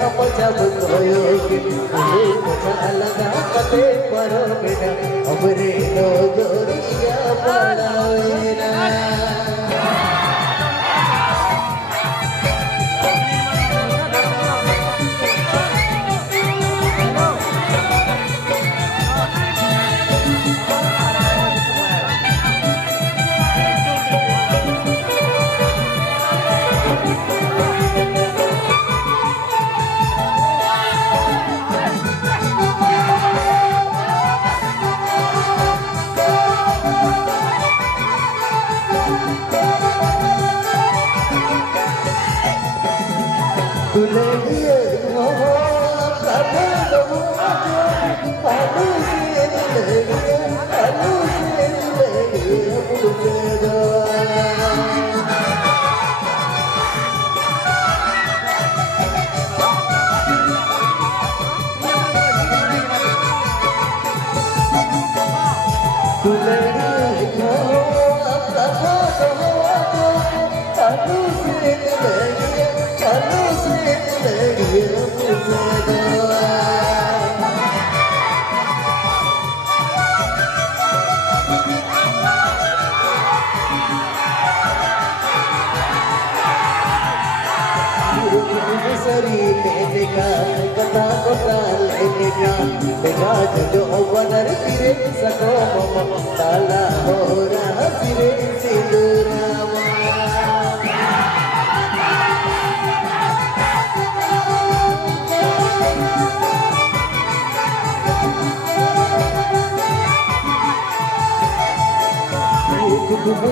हम जब खोयोगे पता लगा कते परोगे ना हमरे नो जोरिया बनावे ना जो वनर फिरे सको ताला हो रहा फिरे सिंदूरावा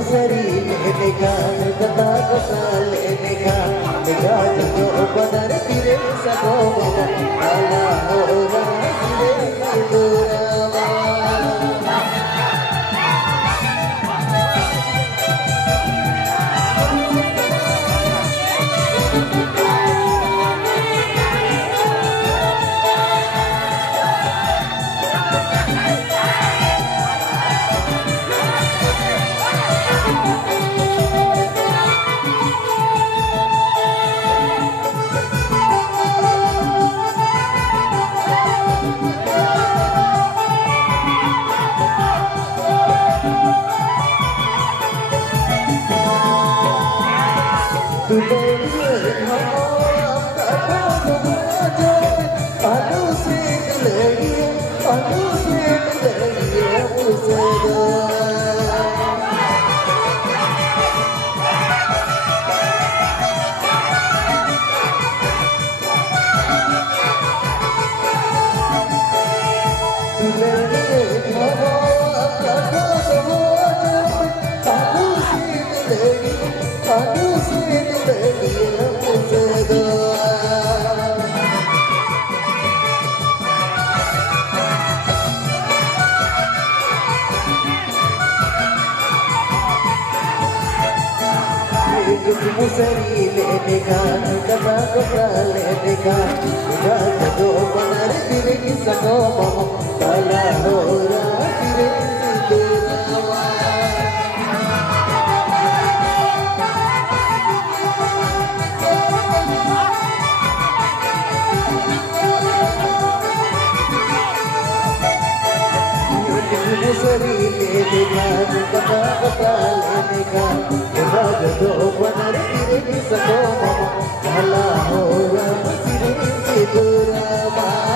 सरी लेने का कथा कथा लेने का जो वनर फिरे सको ताला हो रहा फिरे सिंदूरावा मुसरी लेने का कथा कथा लेने का जो बनर फिरे की सको ताला हो रहा फिरे सिंदूरावा मुसरी लेने का कथा कथा लेने का जो बनर फिरे की सको ताला हो रहा फिरे सिंदूरावा